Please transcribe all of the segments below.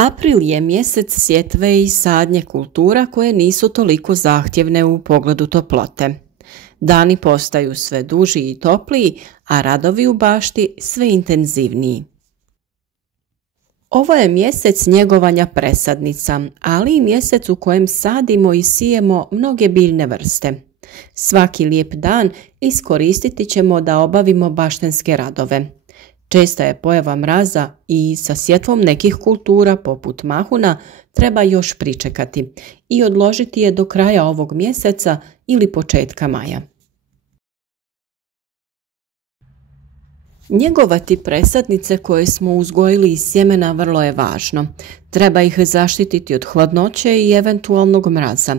April je mjesec sjetve i sadnje kultura koje nisu toliko zahtjevne u pogledu toplote. Dani postaju sve duži i topliji, a radovi u bašti sve intenzivniji. Ovo je mjesec njegovanja presadnica, ali i mjesec u kojem sadimo i sijemo mnoge biljne vrste. Svaki lijep dan iskoristiti ćemo da obavimo baštenske radove. Česta je pojava mraza i sa sjetvom nekih kultura poput mahuna treba još pričekati i odložiti je do kraja ovog mjeseca ili početka maja. Njegovati presadnice koje smo uzgojili iz sjemena vrlo je važno. Treba ih zaštititi od hladnoće i eventualnog mraza.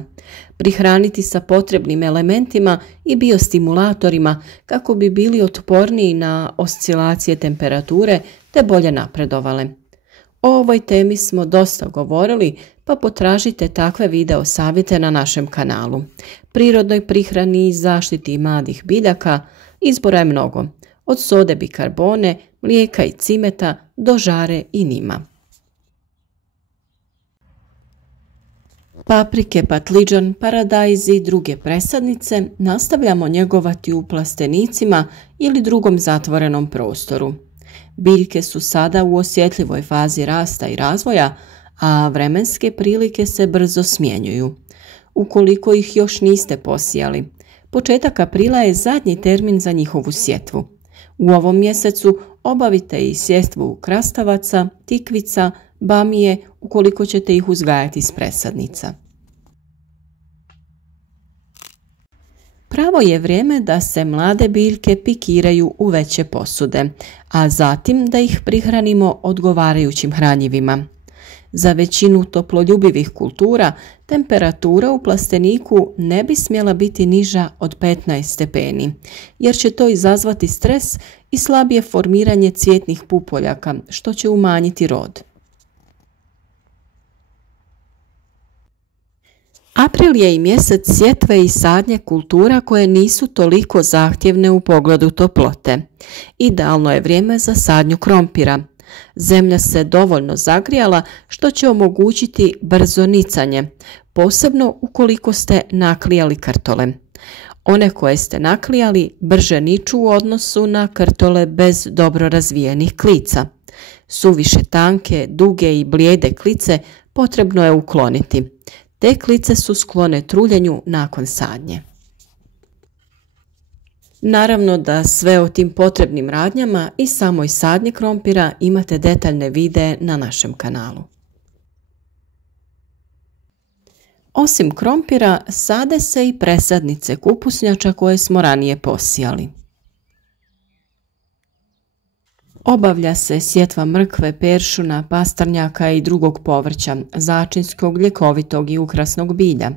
Prihraniti sa potrebnim elementima i biostimulatorima kako bi bili otporniji na oscilacije temperature te bolje napredovale. O ovoj temi smo dosta govorili, pa potražite takve video savjete na našem kanalu. Prirodnoj prihrani i zaštiti mladih biljaka izbora je mnogo. Od sode bikarbone, mlijeka i cimeta do žare i nima. Paprike, patliđan, paradajz i druge presadnice nastavljamo njegovati u plastenicima ili drugom zatvorenom prostoru. Biljke su sada u osjetljivoj fazi rasta i razvoja, a vremenske prilike se brzo smjenjuju. Ukoliko ih još niste posijali, početak aprila je zadnji termin za njihovu sjetvu. U ovom mjesecu obavite i sjetvu krastavaca, tikvica, bamije ukoliko ćete ih uzgajati iz presadnica. Pravo je vrijeme da se mlade biljke pikiraju u veće posude, a zatim da ih prihranimo odgovarajućim hranjivima. Za većinu toploljubivih kultura temperatura u plasteniku ne bi smjela biti niža od 15 stepeni, jer će to izazvati stres i slabije formiranje cvjetnih pupoljaka, što će umanjiti rod. April je i mjesec sjetve i sadnje kultura koje nisu toliko zahtjevne u pogledu toplote. Idealno je vrijeme za sadnju krompira. Zemlja se dovoljno zagrijala što će omogućiti brzo nicanje, posebno ukoliko ste naklijali krtole. One koje ste naklijali brže niču u odnosu na krtole bez dobro razvijenih klica. Suviše tanke, duge i blijede klice potrebno je ukloniti. Te klice su sklone truljenju nakon sadnje. Naravno da sve o tim potrebnim radnjama i samoj sadnji krompira imate detaljne videe na našem kanalu. Osim krompira, sade se i presadnice kupusnjača koje smo ranije posijali. Obavlja se sjetva mrkve, peršuna, pastrnjaka i drugog povrća, začinskog, ljekovitog i ukrasnog bilja.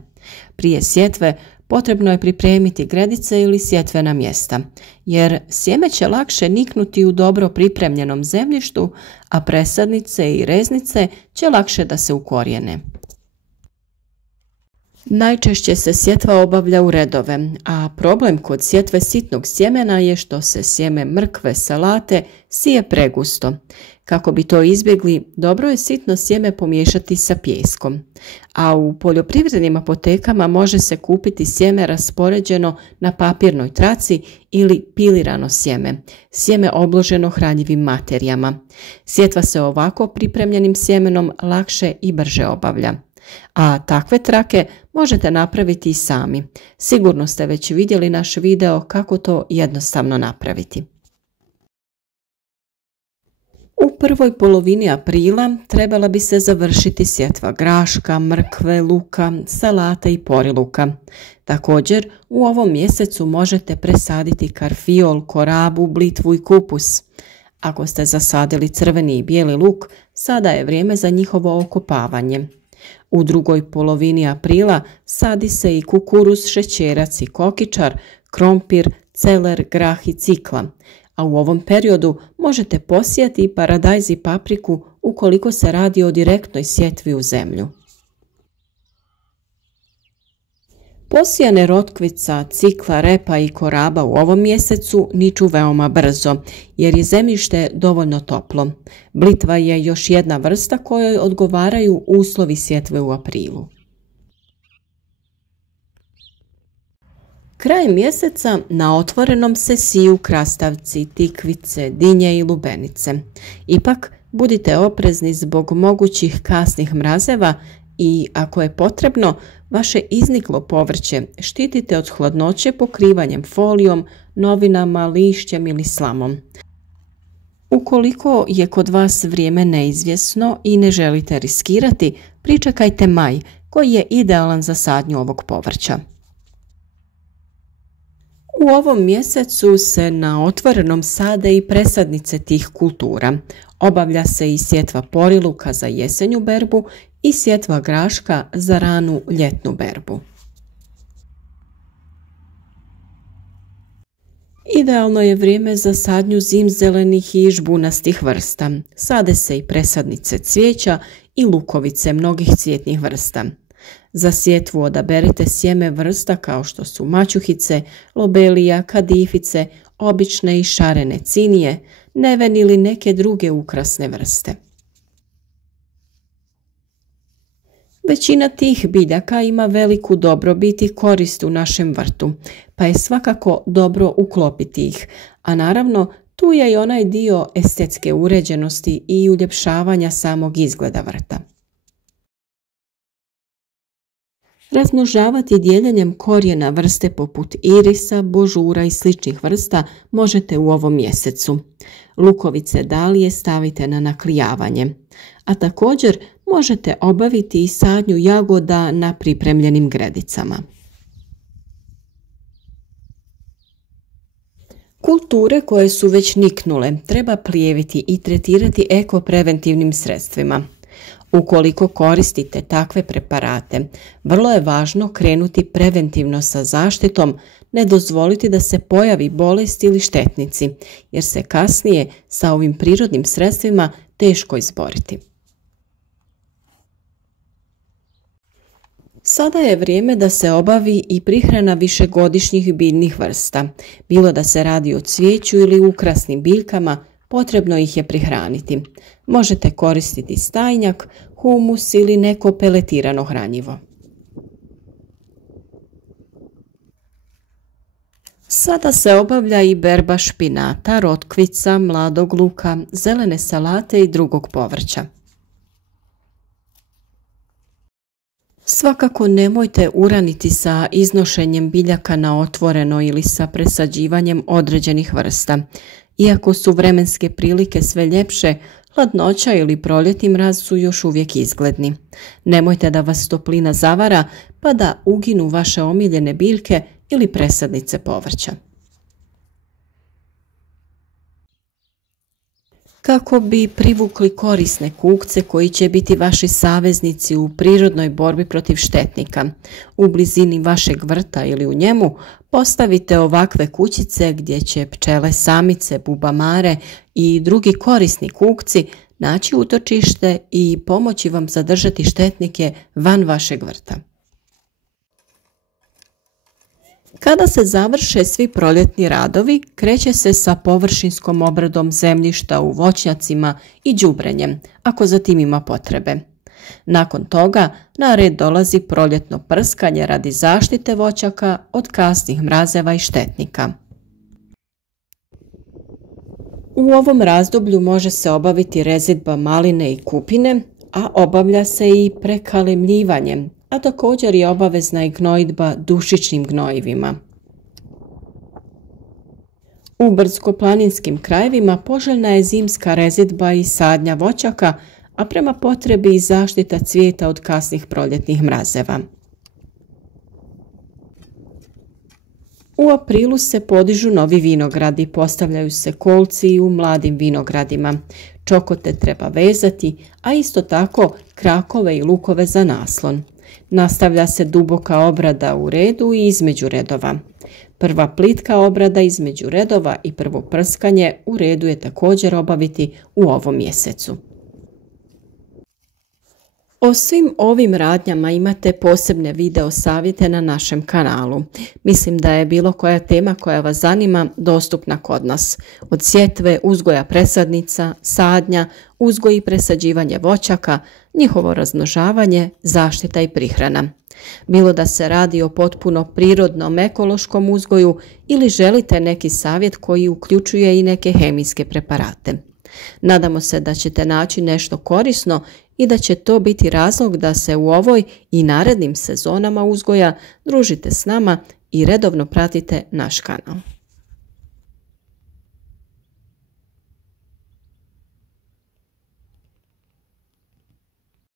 Prije sjetve potrebno je pripremiti gredice ili sjetvena mjesta, jer sjeme će lakše niknuti u dobro pripremljenom zemljištu, a presadnice i reznice će lakše da se ukorijene. Najčešće se sjetva obavlja u redove, a problem kod sjetve sitnog sjemena je što se sjeme mrkve, salate sije pregusto. Kako bi to izbjegli, dobro je sitno sjeme pomiješati sa pijeskom. A u poljoprivrednim apotekama može se kupiti sjeme raspoređeno na papirnoj traci ili pilirano sjeme, sjeme obloženo hranjivim materijama. Sjetva se ovako pripremljenim sjemenom lakše i brže obavlja. A takve trake možete napraviti i sami. Sigurno ste već vidjeli naš video kako to jednostavno napraviti. U prvoj polovini aprila trebala bi se završiti sjetva graška, mrkve, luka, salata i poriluka. Također, u ovom mjesecu možete presaditi karfiol, korabu, blitvu i kupus. Ako ste zasadili crveni i bijeli luk, sada je vrijeme za njihovo okopavanje. U drugoj polovini aprila sadi se i kukuruz, šećerac i kokičar, krompir, celer, grah i cikla. A u ovom periodu možete posijati i paradajz i papriku ukoliko se radi o direktnoj sjetvi u zemlju. Posijane rotkvica, cikla, repa i koraba u ovom mjesecu niču veoma brzo, jer je zemljište dovoljno toplo. Blitva je još jedna vrsta kojoj odgovaraju uslovi sjetve u aprilu. Krajem mjeseca na otvorenom se siju krastavci, tikvice, dinje i lubenice. Ipak, budite oprezni zbog mogućih kasnih mrazeva i, ako je potrebno, vaše izniklo povrće štitite od hladnoće pokrivanjem folijom, novinama, lišćem ili slamom. Ukoliko je kod vas vrijeme neizvjesno i ne želite riskirati, pričekajte maj, koji je idealan za sadnju ovog povrća. U ovom mjesecu se na otvorenom sade i presadnice tih kultura. Obavlja se i sjetva poriluka za jesenju berbu i sjetva graška za ranu ljetnu berbu. Idealno je vrijeme za sadnju zimzelenih i žbunastih vrsta. Sade se i presadnice cvijeća i lukovice mnogih cvjetnih vrsta. Za sjetvu odaberite sjeme vrsta kao što su mačuhice, lobelija, kadifice, obične i šarene cinije, neven ili neke druge ukrasne vrste. Većina tih biljaka ima veliku dobrobit i korist u našem vrtu, pa je svakako dobro uklopiti ih, a naravno tu je i onaj dio estetske uređenosti i uljepšavanja samog izgleda vrta. Razmnožavati dijeljenjem korijena vrste poput irisa, božura i sličnih vrsta možete u ovom mjesecu. Lukovice dalije stavite na naklijavanje, a također možete obaviti i sadnju jagoda na pripremljenim gredicama. Kulture koje su već niknule treba plijeviti i tretirati ekopreventivnim sredstvima. Ukoliko koristite takve preparate, vrlo je važno krenuti preventivno sa zaštitom, ne dozvoliti da se pojavi bolest ili štetnici, jer se kasnije sa ovim prirodnim sredstvima teško izboriti. Sada je vrijeme da se obavi i prihrana višegodišnjih biljnih vrsta. Bilo da se radi o cvijeću ili ukrasnim biljkama, potrebno ih je prihraniti. Možete koristiti stajnjak, humus ili neko peletirano hranjivo. Sada se obavlja i berba špinata, rotkvica, mladog luka, zelene salate i drugog povrća. Svakako nemojte uraniti sa iznošenjem biljaka na otvoreno ili sa presađivanjem određenih vrsta. Iako su vremenske prilike sve ljepše, hladnoća ili proljetni mraz su još uvijek izgledni. Nemojte da vas toplina zavara pa da uginu vaše omiljene biljke ili presadnice povrća. Kako bi privukli korisne kukce koji će biti vaši saveznici u prirodnoj borbi protiv štetnika, u blizini vašeg vrta ili u njemu postavite ovakve kućice gdje će pčele samice, bubamare i drugi korisni kukci naći utočište i pomoći vam zadržati štetnike van vašeg vrta. Kada se završe svi proljetni radovi, kreće se sa površinskom obradom zemljišta u voćnjacima i đubrenjem, ako za tim ima potrebe. Nakon toga na red dolazi proljetno prskanje radi zaštite voćaka od kasnih mrazeva i štetnika. U ovom razdoblju može se obaviti rezidba maline i kupine, a obavlja se i prekalemljivanjem, a također je obavezna i gnojidba dušičnim gnojivima. U brdsko-planinskim krajevima poželjna je zimska rezidba i sadnja voćaka, a prema potrebi i zaštita cvijeta od kasnih proljetnih mrazeva. U aprilu se podižu novi vinogradi, postavljaju se kolci u mladim vinogradima. Čokote treba vezati, a isto tako krakove i lukove za naslon. Nastavlja se duboka obrada u redu i između redova. Prva plitka obrada između redova i prvo prskanje u redu je također obaviti u ovom mjesecu. O svim ovim radnjama imate posebne video savjete na našem kanalu. Mislim da je bilo koja tema koja vas zanima dostupna kod nas. Od sjetve, uzgoja presadnica, sadnja, uzgoj i presađivanje voćaka, njihovo razmnožavanje, zaštita i prihrana. Bilo da se radi o potpuno prirodnom ekološkom uzgoju ili želite neki savjet koji uključuje i neke hemijske preparate. Nadamo se da ćete naći nešto korisno i da će to biti razlog da se u ovoj i narednim sezonama uzgoja družite s nama i redovno pratite naš kanal.